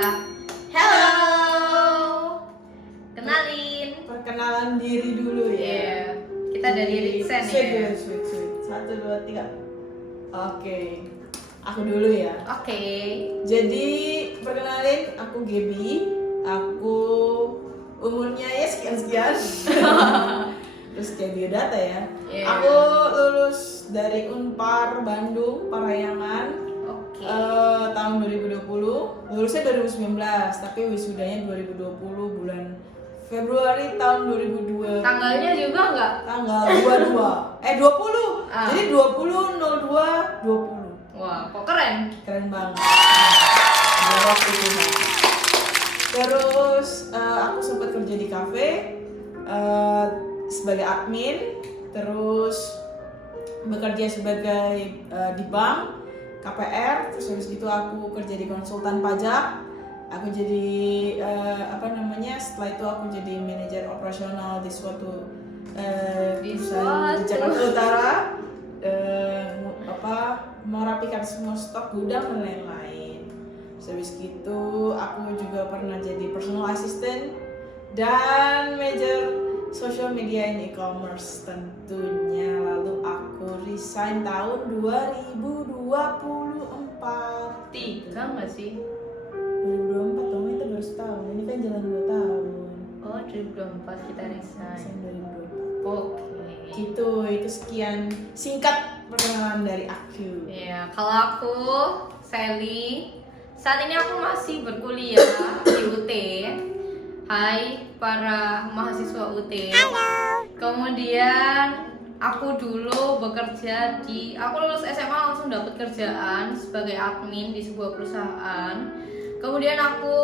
Halo, kenalin. Perkenalan diri dulu ya. Yeah. Kita dari Riksen ya. Sweet. 1, 2, 3. Oke, aku dulu ya. Oke. Jadi perkenalin, aku Gaby. Aku umurnya ya sekian. Terus kayak biodata ya. Yeah. Aku lulus dari Unpar Bandung, Parahyangan. Oke. Tahun 2020. Lulusnya 2019, tapi wisudanya 2020 bulan Februari tahun 2002. Tanggalnya juga enggak? Tanggal 22. 20. Jadi 20/02/20. Wah, kok keren. Keren banget. Jawab itu. Terus aku sempat kerja di kafe sebagai admin, terus bekerja sebagai di bank KPR, terus habis itu aku kerja di konsultan pajak. Aku jadi setelah itu aku jadi manajer operasional di suatu perusahaan di Jakarta Utara, merapikan semua stok gudang dan lain-lain. Terus habis itu aku juga pernah jadi personal assistant dan manajer social media and e-commerce tentunya. Lalu aku resign tahun 2024. 3 enggak sih? 2024 dong, itu baru setahun. Ini kan jalan 2 tahun. Oh, 2024 kita resign. 2024. Oke. Gitu, itu sekian singkat perkenalan dari aku. Ya, kalau aku Sally. Saat ini aku masih berkuliah di UT. Hai para mahasiswa UT. Kemudian aku dulu bekerja aku lulus SMA langsung dapat kerjaan sebagai admin di sebuah perusahaan. Kemudian aku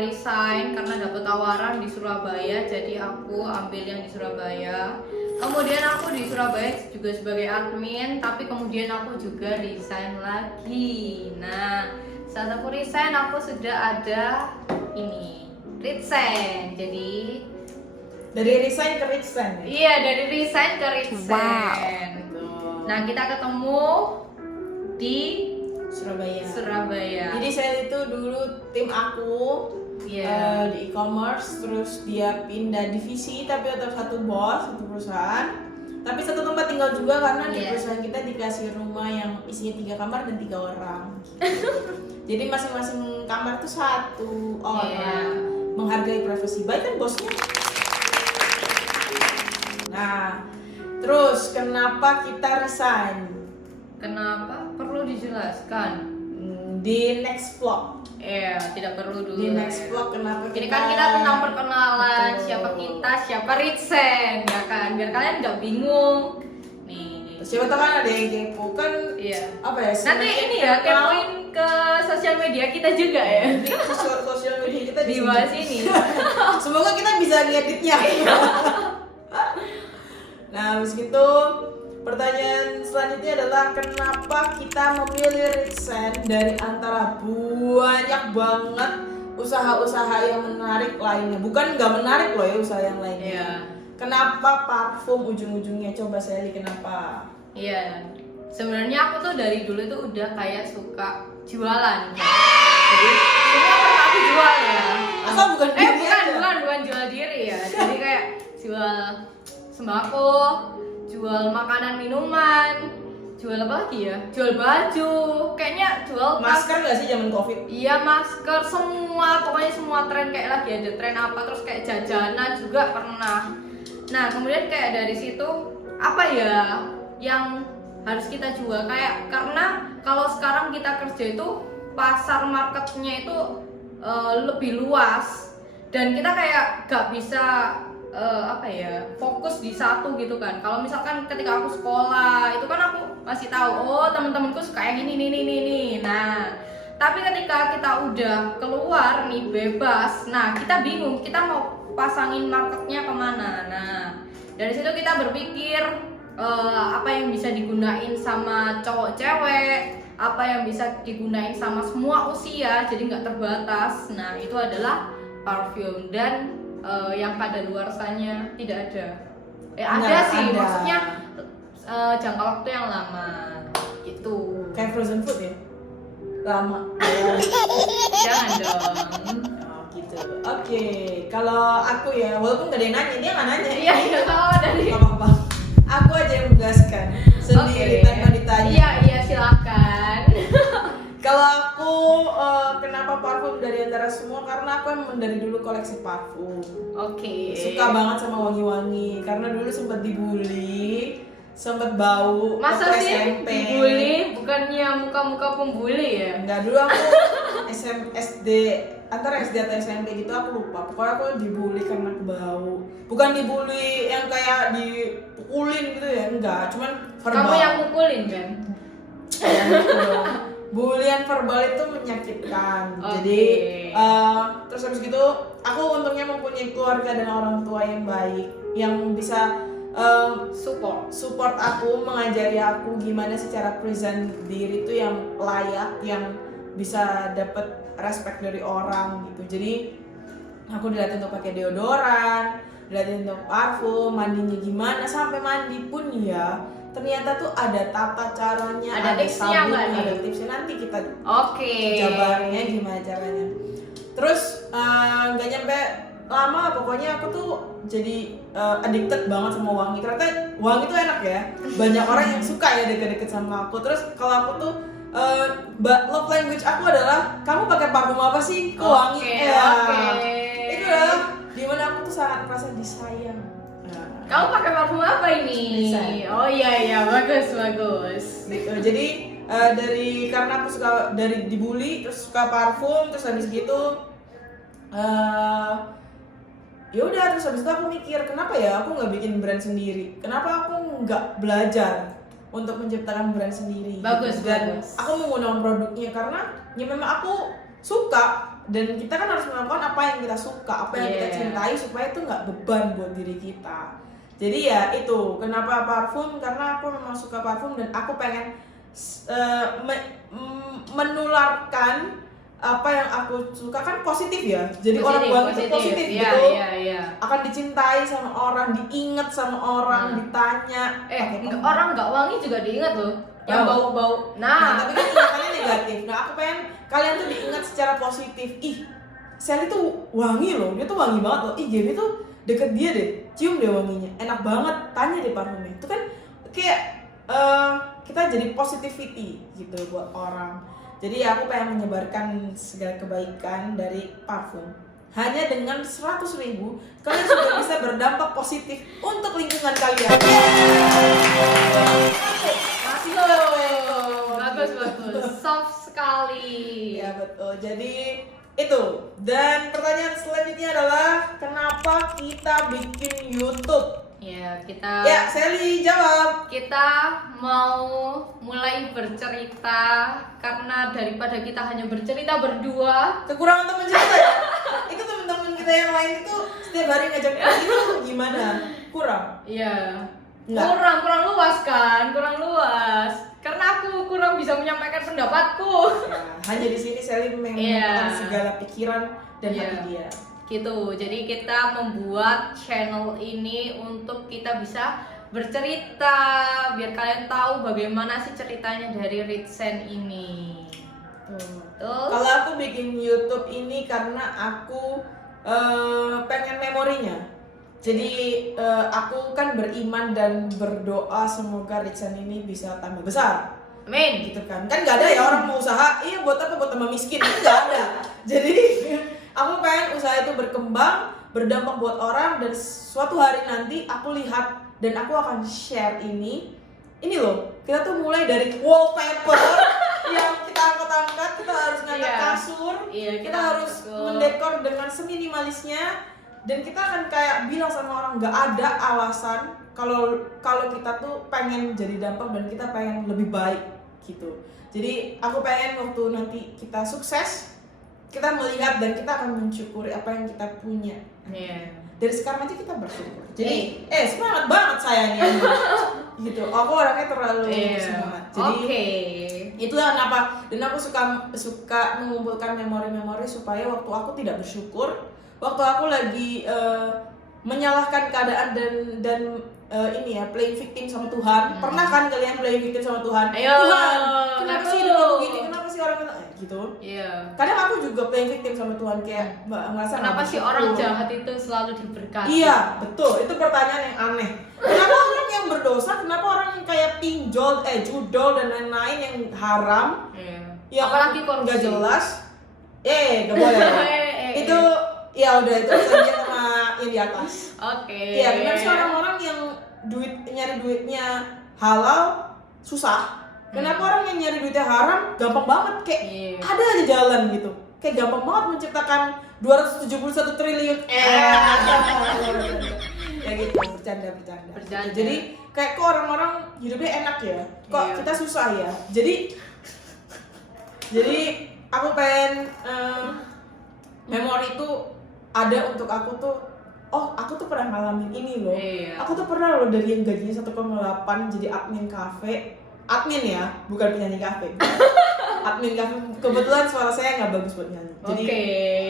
resign karena dapat tawaran di Surabaya, jadi aku ambil yang di Surabaya. Kemudian aku di Surabaya juga sebagai admin, tapi kemudian aku juga resign lagi. Nah, saat aku resign aku sudah ada ini, Ritsen. Jadi dari resign ke resign ya? Iya, dari resign ke Ritsen. Wow. Nah, kita ketemu di Surabaya. Jadi saya itu dulu tim aku di e-commerce, terus dia pindah divisi tapi tetap satu bos, satu perusahaan. Tapi satu tempat tinggal juga karena di perusahaan kita dikasih rumah yang isinya 3 kamar dan 3 orang. Jadi masing-masing kamar itu 1 orang. Menghargai privasi, baik kan bosnya. Nah, terus kenapa kita resign? Kenapa? Perlu dijelaskan. Di next vlog. Tidak perlu dulu. Di next vlog kenapa Ini kan kita tentang perkenalan, siapa kita, siapa Ritsen, ya kan? Biar kalian nggak bingung. Nih. Siapa tahu kan ada yang kepo kan? Iya. Apa ya? Nanti ini ya kepoin ke sosial media kita juga ya. Di sosial media kita Di bawah sini. Semoga kita bisa ngeditnya. Nah, habis itu pertanyaan selanjutnya adalah kenapa kita memilih Ritsen dari antara banyak banget usaha-usaha yang menarik lainnya. Bukan nggak menarik loh ya usaha yang lainnya. Kenapa parfum ujung-ujungnya? Coba Sally, kenapa? Iya. Sebenarnya aku tuh dari dulu tuh udah kayak suka jualan. Jadi semua pernah aku jual ya. Asal bukan bukan jual diri ya. Jadi kayak jual sembako, jual makanan minuman, jual apa lagi ya? Jual baju, kayaknya jual masker nggak sih zaman COVID? Iya, masker, semua, pokoknya semua tren, kayak lagi ada tren apa, terus kayak jajanan juga pernah. Nah, kemudian kayak dari situ apa ya yang harus kita jual, kayak karena kalau sekarang kita kerja itu pasar marketnya itu lebih luas dan kita kayak gak bisa fokus di satu gitu kan. Kalau misalkan ketika aku sekolah itu kan aku masih tahu teman-temanku suka yang ini. Nah, tapi ketika kita udah keluar nih bebas, nah kita bingung kita mau pasangin marketnya kemana. Nah, dari situ kita berpikir apa yang bisa digunain sama cowok cewek, apa yang bisa digunain sama semua usia, jadi nggak terbatas. Nah, itu adalah parfum dan yang kadaluarsanya tidak ada. Ada sih, maksudnya jangka waktu yang lama gitu. Kayak frozen food ya? lama. Jangan dong. Oh, gitu. Oke, kalau aku ya, walaupun gak ada yang nanya, dia nggak nanya. Iya, sama dari. Gak apa-apa. Aku aja yang menegaskan sendiri Oke. tanpa ditanya. Iya, silakan. Kalau aku kenapa parfum dari antara semua, karena aku emang dari dulu koleksi parfum. Oke. Suka banget sama wangi-wangi karena dulu sempat dibully, sempat bau Masa waktu sih SMP. dibully? Bukannya muka-muka pembuli ya? Enggak, dulu aku SD, antara SD atau SMP gitu aku lupa. Pokoknya aku dibully karena aku bau. Bukan dibully yang kayak dipukulin gitu ya, enggak, cuman verbal. Kamu yang mukulin kan? Ya, gitu. Bulian verbal itu menyakitkan. Oke. Jadi terus habis gitu aku untungnya mempunyai keluarga dan orang tua yang baik yang bisa support aku, mengajari aku gimana sih cara present diri itu yang layak, yang bisa dapat respect dari orang gitu. Jadi aku dilatih untuk pakai deodoran, dilatih untuk parfum, mandinya gimana, sampai mandi pun ya ternyata tuh ada tata caranya, Ada tipsnya nggak nih? ada tipsnya, nanti kita Oke. jabarnya gimana caranya. Terus nggak nyampe lama, pokoknya aku tuh jadi addicted banget sama wangi. Ternyata wangi tuh enak ya, banyak orang yang suka ya deket-deket sama aku. Terus kalau aku tuh love language aku adalah, kamu pakai parfum apa sih? Kok wangi? Oke. Itu adalah dimana aku tuh sangat merasa disayang. Kamu pakai parfum apa ini? Desain. Oh iya, bagus. Gitu. Jadi karena aku suka dari dibully, terus suka parfum, terus habis gitu ya udah, terus habis itu aku mikir, kenapa ya aku nggak bikin brand sendiri? Kenapa aku nggak belajar untuk menciptakan brand sendiri? Bagus, gitu. Dan bagus. aku menggunakan produknya karena ya memang aku suka, dan kita kan harus melakukan apa yang kita suka, apa yang kita Yeah. cintai, supaya itu nggak beban buat diri kita. Jadi ya itu kenapa parfum, karena aku memang suka parfum dan aku pengen menularkan apa yang aku suka, kan positif ya. Jadi orang wangi itu positif Iya, gitu. iya. Akan dicintai sama orang, diingat sama orang, ditanya. Orang nggak wangi juga diingat loh. Yang Bau. bau-bau. Nah, tapi kan ingatannya negatif. Nah, aku pengen kalian tuh diingat secara positif. Ih, Sally tuh wangi loh, dia tuh wangi banget loh. Ih, Gaby tuh deket dia deh, cium deh wanginya, enak banget, tanya deh parfumnya. Itu kan kayak kita jadi positivity gitu buat orang. Jadi ya aku pengen menyebarkan segala kebaikan dari parfum. Hanya dengan 100.000 kalian sudah bisa berdampak positif untuk lingkungan kalian. Masih loh. Bagus. Soft sekali. Ya betul. Jadi itu. Dan pertanyaan selanjutnya adalah, kenapa kita bikin YouTube? Ya, kita Ya, Sally jawab. kita mau mulai bercerita karena daripada kita hanya bercerita berdua. Kekurangan teman cerita ya? Itu teman-teman kita yang lain itu setiap hari ngajak itu gimana? Kurang? Iya. Enggak. Kurang luas kan? Kurang luas. Karena aku kurang bisa menyampaikan pendapatku. Ya, hanya di sini Sally memang Iya. segala pikiran dan Iya. hati dia. Gitu. Jadi kita membuat channel ini untuk kita bisa bercerita, biar kalian tahu bagaimana sih ceritanya dari Ritsen ini. Tuh. Kalau aku bikin YouTube ini karena aku pengen memorinya. Jadi aku kan beriman dan berdoa semoga Ritsen ini bisa tambah besar. Amin. Gitu kan nggak ada ya orang mau usaha buat apa, buat tambah miskin, nggak ada. Jadi aku pengen usaha itu berkembang, berdampak buat orang, dan suatu hari nanti aku lihat dan aku akan share ini loh, kita tuh mulai dari wallpaper yang kita angkat-angkat, kita harus ngangkat Iya. kasur, Iya, kita harus mendekor dengan seminimalisnya, dan kita akan kayak bilang sama orang nggak ada alasan kalau kita tuh pengen jadi dampak dan kita pengen lebih baik gitu. Jadi aku pengen waktu nanti kita sukses, kita melihat dan kita akan mensyukuri apa yang kita punya. Iya. Dari sekarang aja kita bersyukur. Jadi semangat banget saya nih. Gitu. Aku orangnya terlalu semangat. Jadi itulah kenapa. Dan aku suka mengumpulkan memori-memori supaya waktu aku tidak bersyukur, waktu aku lagi menyalahkan keadaan dan ini ya, playing victim sama Tuhan. Pernah kan kalian playing victim sama Tuhan? Ayo, Tuhan, kenapa sih hidup aku gini? Kenapa sih orang kadang-kadang gitu. Iya. Kadang aku juga playing victim sama Tuhan kayak ngerasa Kenapa nggak sih bersyukur. orang jahat itu selalu diberkati? Iya, betul. Itu pertanyaan yang aneh. Kenapa orang yang berdosa, kenapa orang yang kayak pinjol, judol dan lain-lain yang haram, Iya. yang Apalagi korupsi. nggak jelas, nggak boleh. Itu ya udah itu saja sama yang di atas. Oke. Iya, benar sih orang-orang yang nyari duitnya halal susah. Kenapa orang yang nyari duitnya haram gampang banget kayak Iya. ada aja jalan gitu. Kayak gampang banget menciptakan 271 triliun. Ya gitu, bercanda. Bercanda. Jadi kayak kok orang-orang hidupnya enak ya. Kok Iya. kita susah ya. Jadi aku pengen memori itu ada untuk aku tuh. Oh, aku tuh pernah ngalamin ini loh. Iya. Aku tuh pernah loh dari yang gajinya 1,8 jadi admin kafe. Admin ya, bukan penyanyi kafe. Admin kafe. Kebetulan suara saya nggak bagus buat nyanyi.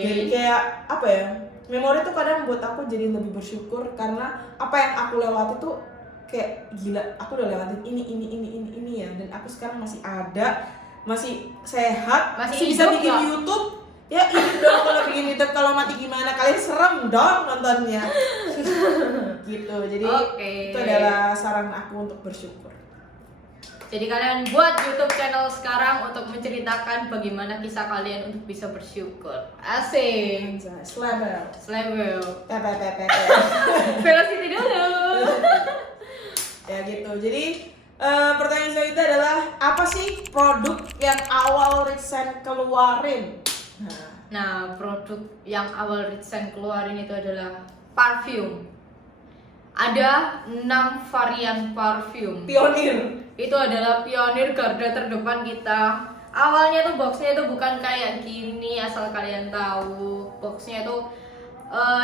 Jadi kayak apa ya? Memori tuh kadang buat aku jadi lebih bersyukur karena apa yang aku lewati tuh kayak gila. Aku udah lewatin ini ya. Dan aku sekarang masih ada, masih sehat, Masih bisa hidup bikin nggak? YouTube. Ya hidup dong kalau bikin YouTube, kalau mati gimana? Kalian serem dong nontonnya. Gitu. Jadi Oke. itu adalah saran aku untuk bersyukur. Jadi kalian buat YouTube channel sekarang untuk menceritakan bagaimana kisah kalian untuk bisa bersyukur. Asik. Selamat. Level. Pepe. Velocity dulu. Ya gitu. Jadi pertanyaan selanjutnya adalah apa sih produk yang awal Riksen keluarin? Nah, produk yang awal Ritsen keluarin itu adalah parfum. Ada 6 varian parfum. Pionir. Itu adalah pionir garda terdepan kita. Awalnya tuh boxnya itu bukan kayak gini, asal kalian tahu. Boxnya itu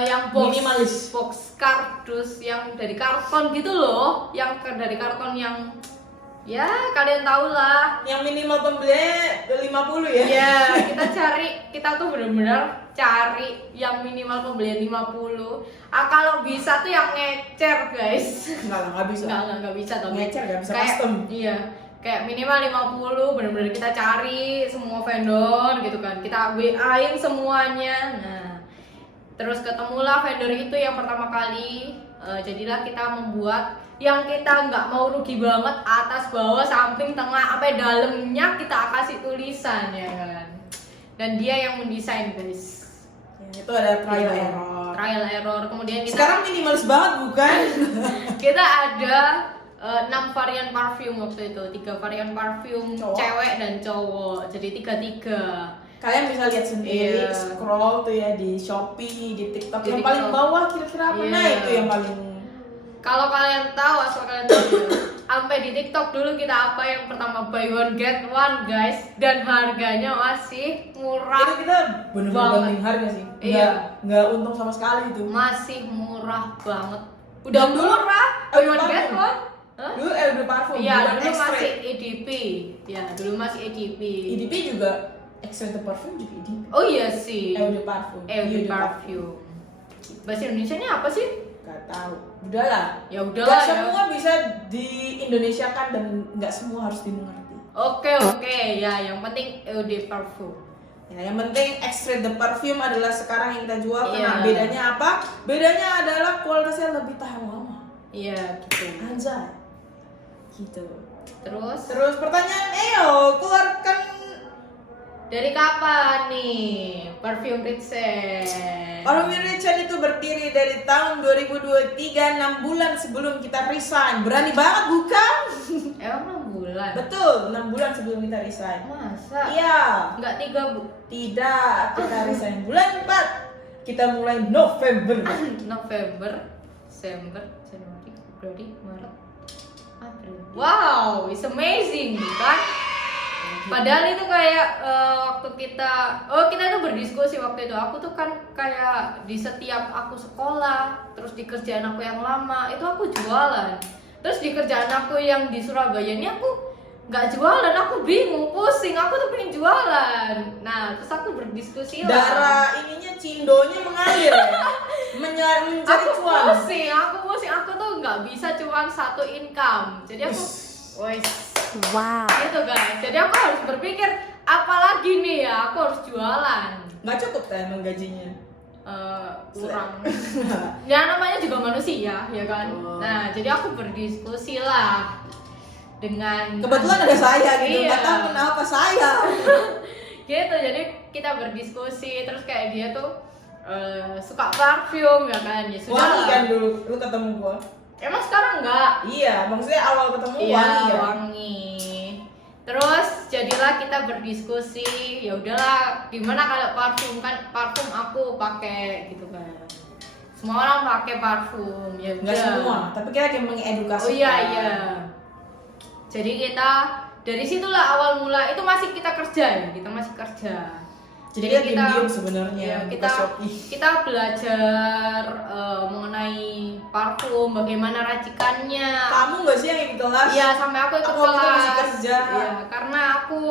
yang box Minimalis. box kardus yang dari karton gitu loh, yang dari karton yang ya kalian tahu lah. Yang minimal pembelinya 50 ya? Ya, kita tuh bener-bener cari yang minimal pembelian 50. Kalau bisa tuh yang ngecer, guys. Nggak bisa. Nggak bisa tapi Ngecer nggak bisa kayak, custom. Iya, kayak minimal 50 bener-bener kita cari semua vendor gitu kan. Kita WA-in semuanya. Nah, terus ketemulah vendor itu yang pertama kali. Jadilah kita membuat yang kita nggak mau rugi banget, atas bawah samping tengah sampai dalamnya kita kasih tulisan ya kan. Dan dia yang mendesain, guys. Ya, itu ada trial Iya. error. Trial error. Kemudian kita Sekarang minimalis banget bukan? kita ada 6 varian parfum waktu itu, 3 varian parfum Cowok. cewek dan cowok, jadi 3-3. Kalian bisa lihat sendiri, Iya. scroll tuh ya di Shopee, di TikTok. Di Yang paling TikTok. bawah kira-kira apa? Iya. Nah itu yang paling. Kalau kalian tahu, asal kalian tahu ya, sampai di TikTok dulu kita apa yang pertama buy one get one, guys, dan harganya masih Itu murah, kita bener-bener Banget. banding harga sih. Iya. Nggak untung sama sekali itu. masih murah banget. Udah Dan dulu murah, buy one parfum. get one. Hah? Dulu Eau Parfum, Iya, bukan dulu Extrait. masih EDP. Ya, dulu masih EDP. EDP juga Extrait de Parfum juga EDP. Oh iya sih. Eau de Parfum. Eau de Parfum. Bahasa Indonesianya apa sih? Gak tahu. Udahlah. Ya Gak udahlah ya. semua bisa di Indonesia kan dan nggak semua harus dimengerti. Oke, ya yang penting Eau de Parfum. Ya, yang penting Extrait de Parfum adalah sekarang yang kita jual. Karena Iya. bedanya apa? Bedanya adalah kualitasnya lebih tahan lama. Iya, gitu. Anjay. Gitu. Terus Pertanyaan keluarkan dari kapan nih parfum Ritsen? Parfum Ritsen itu berdiri dari tahun 2023, 6 bulan sebelum kita resign. Berani banget bukan? Emang 6 bulan? Betul, 6 bulan sebelum kita resign. Masa? Iya. Enggak 3 Tidak, kita resign bulan 4. Kita mulai November. November, Desember, Januari, Februari, Maret, April. Wow, it's amazing, kan? Padahal itu kayak waktu kita tuh berdiskusi waktu itu. Aku tuh kan kayak di setiap aku sekolah, terus di kerjaan aku yang lama itu aku jualan. Terus di kerjaan aku yang di Surabaya ini aku nggak jualan, aku bingung, pusing, aku tuh pengen jualan. Nah, terus aku berdiskusi lah. Darah ininya cindonya mengalir ya. Mencari Aku cuan. pusing, aku tuh nggak bisa cuma satu income. Jadi aku, wes, Wow. gitu guys. Jadi aku harus berpikir apalagi nih ya, aku harus jualan. Nggak cukup kan emang gajinya? Kurang. Ya namanya juga manusia, ya kan. Oh. Nah, jadi aku berdiskusi lah dengan Kebetulan ada saya gitu, Iya. nggak tahu kenapa saya. gitu. Jadi kita berdiskusi, terus kayak dia tuh suka parfum ya kan. Ya sudah Wangi lah. kan dulu, lu ketemu gua. Emang sekarang enggak? Iya, maksudnya awal ketemu Iya, wangi kan? wangi. Terus jadilah kita berdiskusi, ya udahlah, gimana kalau parfum, kan parfum aku pakai gitu kan. Semua orang pakai parfum, ya udah. Nggak semua, tapi kita kayak mengedukasi. Oh iya iya. Jadi kita dari situlah awal mula, itu masih kita kerja ya, kita masih kerja. Jadi kita diem-diem sebenarnya iya, buka Shopee. kita belajar mengenai parfum, bagaimana racikannya. Kamu nggak sih yang ikut kelas? Iya, sampai aku ikut Aku waktu itu kelas. masih kerja. Iya, karena aku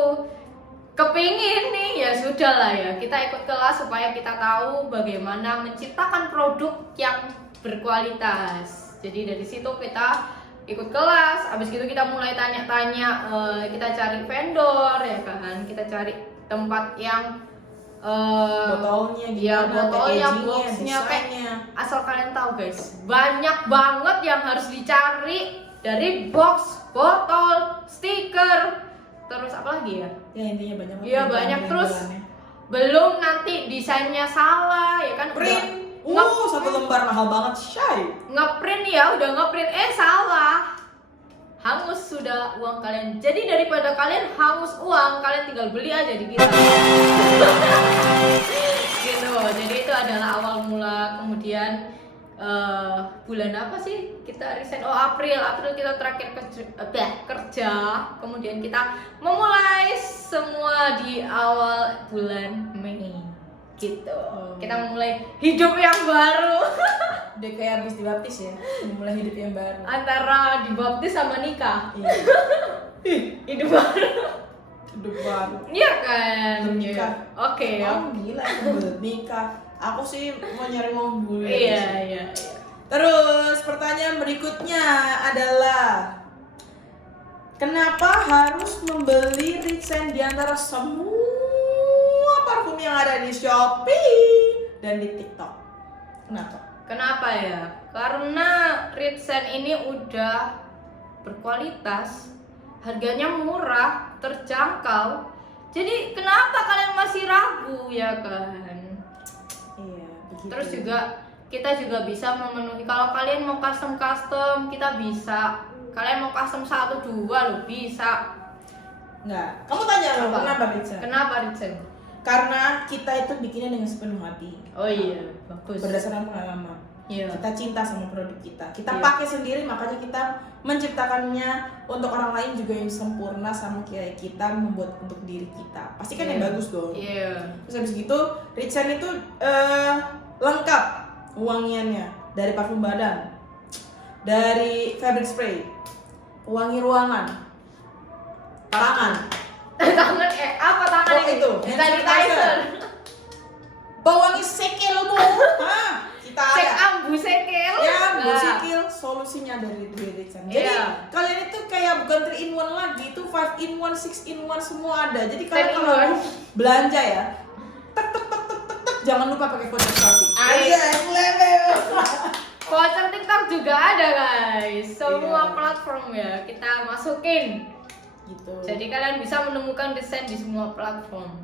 kepingin nih, ya sudah lah ya, kita ikut kelas supaya kita tahu bagaimana menciptakan produk yang berkualitas. Jadi dari situ kita ikut kelas, habis itu kita mulai tanya-tanya, kita cari vendor ya kan, kita cari tempat yang Botolnya iya, gimana, botolnya, packagingnya, boxnya, desainnya. asal kalian tahu guys, banyak banget yang harus dicari, dari box, botol, stiker, terus apa lagi ya? Ya intinya banyak. Iya banyak, terus belum nanti desainnya salah ya kan. print. Udah Satu lembar mahal banget, Shay. ngeprint ya, udah ngeprint salah, hangus sudah uang kalian. Jadi daripada kalian hangus uang, kalian tinggal beli aja di kita. Gitu. Jadi itu adalah awal mula. Kemudian bulan apa sih kita resign? Oh April kita terakhir kerja. Kemudian kita memulai semua di awal bulan Mei. Gitu. Kita memulai hidup yang baru. Udah kayak habis dibaptis ya, mulai hidup yang baru. Antara dibaptis sama nikah. Iya. Hidup baru. Hidup baru. Iya kan? Belum nikah. Oke. Oh gila, aku belum nikah. Aku sih mau nyari uang dulu. Iya. Terus pertanyaan berikutnya adalah, kenapa harus membeli Ritsen di antara semua parfum yang ada di Shopee dan di TikTok? Kenapa ya? Karena Ritsen ini udah berkualitas, harganya murah, terjangkau. Jadi kenapa kalian masih ragu ya kan? Iya, begitu. Terus juga kita juga bisa memenuhi, kalau kalian mau custom kita bisa. Kalian mau custom 1, 2 loh bisa. Enggak. Kamu tanya loh, Apa? kenapa Ritsen? Kenapa Ritsen? Karena kita itu bikinnya dengan sepenuh hati. Oh iya, bagus. Berdasarkan pengalaman. Iya. Kita cinta sama produk kita. Kita Iya. pakai sendiri, makanya kita menciptakannya untuk orang lain juga yang sempurna sama kayak kita membuat untuk diri kita. Pasti kan yang Iya. bagus dong. Iya. Terus habis gitu, Ritsen itu lengkap wangiannya, dari parfum badan, dari fabric spray, wangi ruangan, tangan, Tangan apa tangan Oh, itu, hand sanitizer. bau wangi sekelmu. Hah, kita Cek ada. ambu sekel. Ya, Nah. sikil solusinya dari Ritsen. Jadi Iya. kalian itu kayak bukan 3 in 1 lagi, itu 5 in 1, 6 in 1 semua ada. Jadi 10 kalian in kalau 1. belanja ya, tek tek tek tek tek tek, jangan lupa pakai voucher Shopee. Iya. Aja level. Voucher TikTok juga ada guys. Semua Iya. platform ya kita masukin. Gitu. Jadi kalian bisa menemukan desain di semua platform.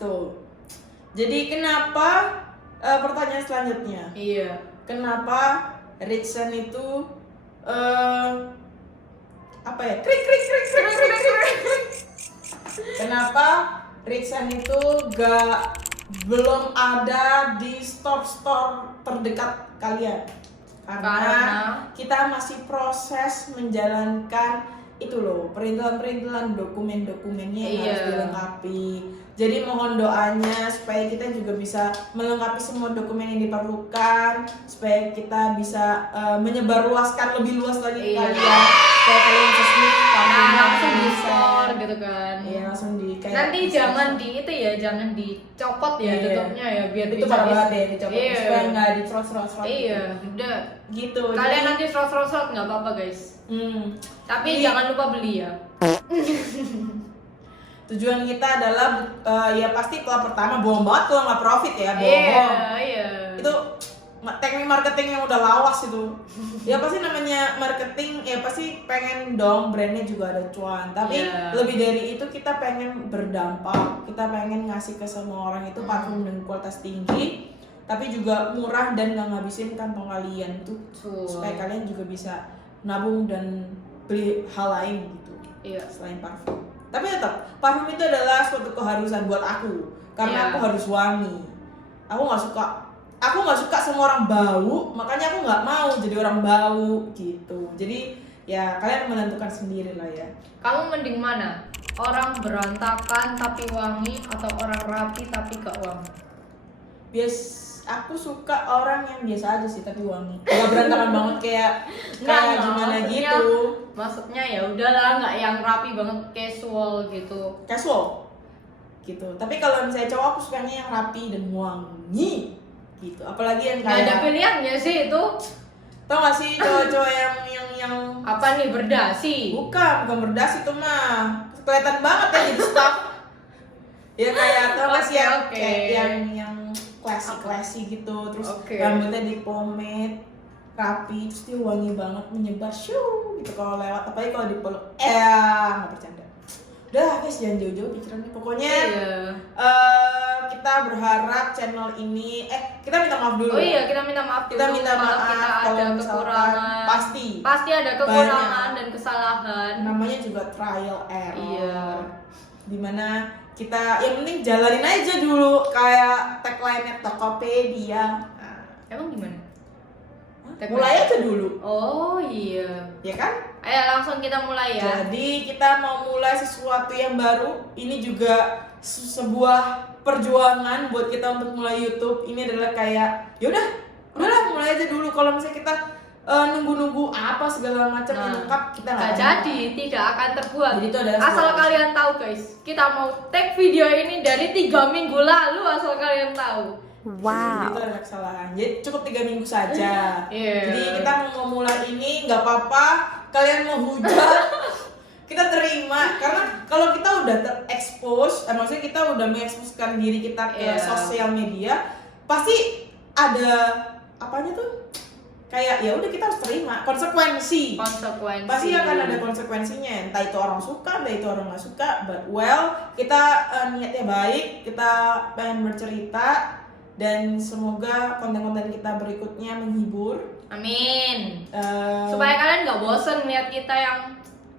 Tuh. Jadi kenapa pertanyaan selanjutnya? Iya. Kenapa Ritsen itu apa ya? Krik krik krik krik krik krik krik. Kenapa Ritsen itu belum ada di store-store terdekat kalian? Karena kita masih proses menjalankan itu loh, perintilan dokumen-dokumennya yang harus Iya. dilengkapi. Jadi mohon doanya supaya kita juga bisa melengkapi semua dokumen yang diperlukan, supaya kita bisa menyebarluaskan lebih luas lagi ke Iya. kalian, supaya kalian bisa smooth parfumnya, Langsung di bisa. store gitu kan. Iya, langsung di kayak Nanti bisa. jangan di itu ya, jangan dicopot ya Iya. tutupnya ya, biar itu bisa parah di- banget ya dicopot Iya. supaya nggak dicrot-crot. Iya, udah. Gitu. Kalian Jadi, nanti serot-serot nggak apa-apa guys. hmm. Tapi Jadi- jangan lupa beli ya. tujuan kita adalah ya pasti kalau pertama bohong banget kalau nggak profit ya, bohong. Iya. Itu teknik marketing yang udah lawas itu. Ya pasti namanya marketing ya pasti pengen dong brandnya juga ada cuan, tapi lebih dari itu kita pengen berdampak, kita pengen ngasih ke semua orang itu parfum dengan kualitas tinggi, tapi juga murah dan nggak ngabisin kantong kalian tuh, supaya kalian juga bisa nabung dan beli hal lain gitu. Iya. Selain parfum. Tapi tetap parfum itu adalah suatu keharusan buat aku karena aku harus wangi. Aku nggak suka semua orang bau, makanya aku nggak mau jadi orang bau gitu. Jadi ya kalian menentukan sendiri lah ya. Kamu mending mana? Orang berantakan tapi wangi atau orang rapi tapi gak wangi? Aku suka orang yang biasa aja sih tapi wangi. Gak berantakan banget kayak gimana gitu. Maksudnya ya udahlah, nggak yang rapi banget, casual gitu. Casual gitu. Tapi kalau misalnya cowok aku sukanya yang rapi dan wangi gitu. Apalagi yang Nggak ada pilihannya sih itu. Tau gak sih cowok-cowok yang apa nih, berdasi? bukan berdasi tuh mah kelihatan banget ya jadi staff. Ya kayak tau gak sih yang classy gitu, terus rambutnya di pomade rapi, terus dia wangi banget, menyebar shoo gitu kalau lewat, apalagi kalau dipeluk. Nggak bercanda. Udah guys, jangan jauh-jauh pikirannya. Pokoknya kita berharap channel ini kita minta maaf dulu. Oh iya, kita minta maaf dulu. Kita minta maaf kita ada kekurangan. Pasti ada kekurangan dan kesalahan. Namanya juga trial error. Iya. Dimana kita yang penting jalanin aja dulu kayak tagline-nya Tokopedia. Emang gimana? Mulai aja dulu. Oh iya. Ya kan? Ayo langsung kita mulai ya. Jadi kita mau mulai sesuatu yang baru. Ini juga sebuah perjuangan buat kita untuk mulai YouTube. Ini adalah kayak udahlah mulai aja dulu. Kalau misalnya kita nunggu-nunggu apa segala macam yang lengkap, kita nggak jadi tidak akan terbuat. Jadi itu adalah asal kalian tahu guys, kita mau take video ini dari 3 minggu lalu, asal kalian tahu. Wow. Itu adalah kesalahan. Jadi cukup 3 minggu saja. Jadi kita mau mulai ini nggak apa-apa. Kalian mau hujat, kita terima. Karena kalau kita udah terekspos, maksudnya kita udah mengeksposkan diri kita ke sosial media, pasti ada apanya tuh? Kayak ya udah kita harus terima konsekuensi. Pasti akan ada konsekuensinya. Entah itu orang suka, entah itu orang nggak suka. But well, kita niatnya baik, kita pengen bercerita. Dan semoga konten-konten kita berikutnya menghibur. Amin. Supaya kalian nggak bosen lihat kita yang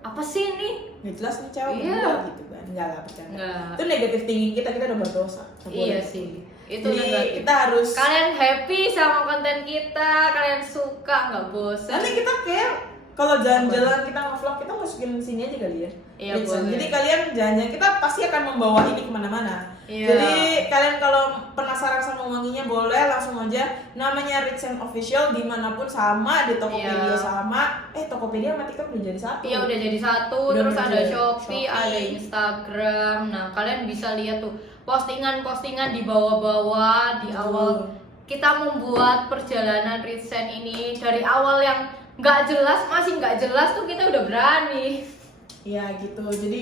apa sih ini? Nggak jelas nih cewek gitu kan? Enggak lah, bercanda. Itu negatif tinggi kita udah berdosa. Iya sih. Itu jadi kita harus. Kalian happy sama konten kita, kalian suka, nggak bosen. Nanti kita kayak kalau jalan-jalan kita nge-vlog, kita masukin sini aja kali ya. Iya, boleh. Jadi kalian jalan-jalan, kita pasti akan membawa ini kemana-mana. Jadi kalian kalau penasaran sama wanginya boleh langsung aja, namanya Rich and Official dimanapun sama, di Tokopedia sama. Tokopedia sama TikTok udah jadi satu. Iya udah jadi satu, terus ada Shopee, ada Instagram. Nah kalian bisa lihat tuh postingan-postingan di bawah-bawah di awal. Kita membuat perjalanan Rich and ini dari awal yang masih nggak jelas tuh kita udah berani. Iya gitu, jadi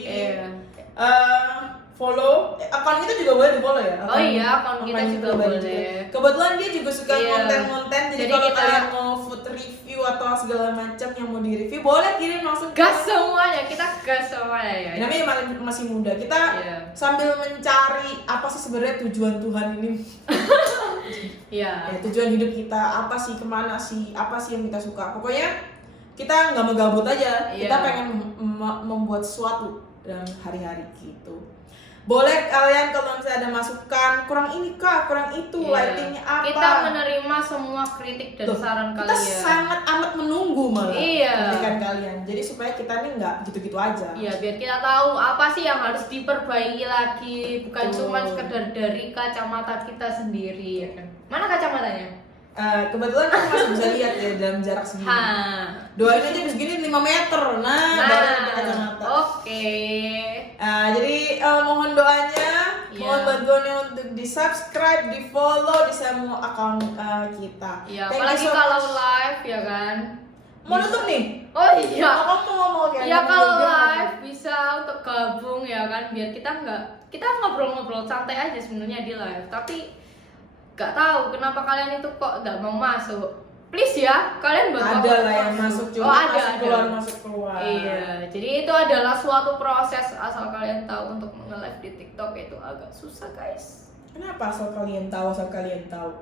follow akun kita juga boleh di follow ya. Akun kita juga boleh. Kebetulan dia juga suka konten-konten, jadi kalau kalian mau food review atau segala macam yang mau di review boleh kirim langsung. Gas semuanya, kita gas semuanya ya. Namanya masih muda, kita sambil mencari apa sih sebenarnya tujuan Tuhan ini. Tujuan hidup kita apa sih, kemana sih, apa sih yang kita suka. Pokoknya kita nggak mau gabut aja, kita pengen membuat sesuatu dalam hari-hari gitu. Boleh kalian kalau misalnya ada masukan, kurang ini kah, kurang itu, lightingnya apa. Kita menerima semua kritik dan saran kalian. Kita sangat amat menunggu malah kritikan kalian. Jadi supaya kita nih nggak gitu-gitu aja. Iya, biar kita tahu apa sih yang harus diperbaiki lagi, bukan cuma sekedar dari kacamata kita sendiri ya kan. Mana kacamatanya? Kebetulan aku masih bisa lihat ya dalam jarak segini. Doain aja segini 5 meter. Baru ada kacamata. Oke. Jadi mohon doanya, mohon bantuannya untuk di-subscribe, di-follow di semua akun kita. Iya, apalagi kalau live ya kan. Mau nutup nih? Oh iya. Kamu mau ngomong kayak Ya gitu? kalau live bisa untuk gabung ya kan, biar kita ngobrol-ngobrol santai aja sebenarnya di live. Tapi nggak tahu kenapa kalian itu kok nggak mau masuk. Please ya, kalian bantu Ada aku lah yang masuk, cuma masuk keluar. Iya, jadi itu adalah suatu proses, asal kalian tahu untuk nge-live di TikTok itu agak susah guys. Kenapa asal kalian tahu?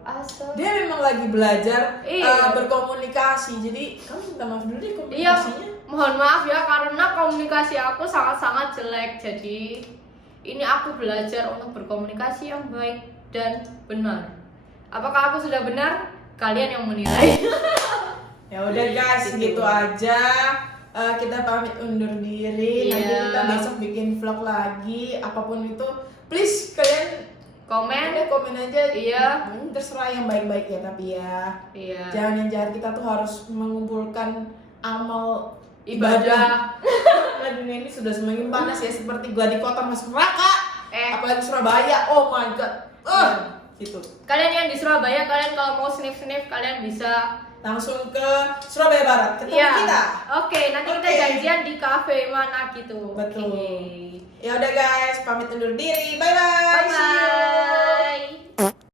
Asal. Dia memang lagi belajar Iya. berkomunikasi. Jadi kamu minta maaf dulu deh Iya, komunikasinya. mohon maaf ya karena komunikasi aku sangat-sangat jelek. Jadi ini aku belajar untuk berkomunikasi yang baik dan benar. Apakah aku sudah benar? Kalian yang menilai. Ya udah guys, gitu aja. Kita pamit undur diri. Iya. Nanti kita besok bikin vlog lagi. Apapun itu, please kalian komen aja. Iya. Terserah yang baik-baik ya, tapi ya. Iya. Jangan yang jahat, kita tuh harus mengumpulkan amal Ibadah. Karena dunia ini sudah semakin panas ya, seperti gladi kota masuk neraka. Apalagi Surabaya, oh my god. Gitu. Kalian yang di Surabaya, kalian kalau mau sniff-sniff kalian bisa Langsung ke Surabaya Barat, ketemu Iya. kita. Oke, nanti kita Oke. janjian di cafe mana gitu. Betul. Oke. Ya udah guys, pamit undur diri. Bye bye. Bye bye.